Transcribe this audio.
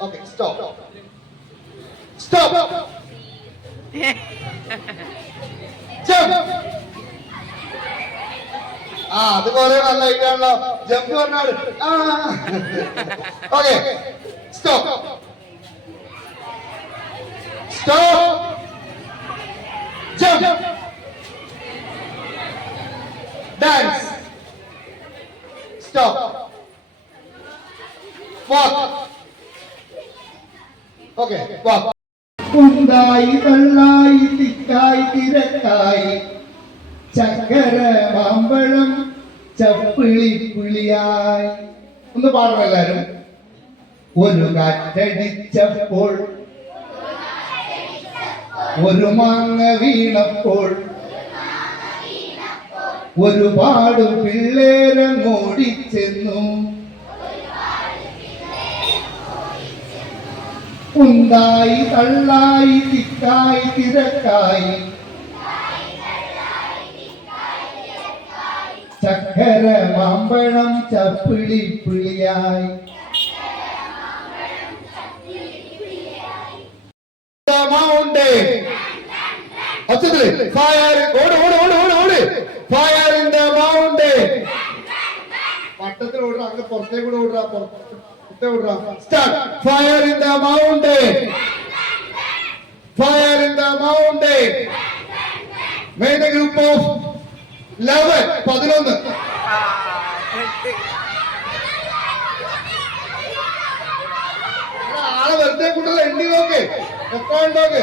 Okay stop stop ആ അതുപോലെ നല്ല ഇതാണല്ലോ ജമ്പ് പറഞ്ഞാൽ okay stop stop jump stop walk Okay, walk കുണ്ടായി വെള്ളായി തിക്കായി തിരക്കായി. ചക്കര മാമ്പഴം ചപ്പിളി പുളിയായി. ഒന്ന് പാടണം എല്ലാരും ഒരു കാറ്റടിച്ചപ്പോൾ ഒരു മാങ്ങ വീണപ്പോൾ ഒരുപാട് പിള്ളേരങ്ങോടിച്ചെന്നു ഉണ്ടായി തള്ളായി തിക്കായി തിരക്കായി. ചക്കര മാമ്പഴം ചപ്പിളി പിളിയായി. ഒച്ചത്തിൽ ഓട് ഓട് ഓട് ഫയർ ഇൻ ദ മൗണ്ടൻ അങ്ങ് പുറത്തേക്ക് കൂടെ ഓടുക പുറത്തെ ഓടുക start fire in the mountain fire in the mountain main group of eleven പതിനൊന്ന്. ആളെ വെറുതെ കൂട്ടല്ല എണ്ണി നോക്ക്. നോക്ക്.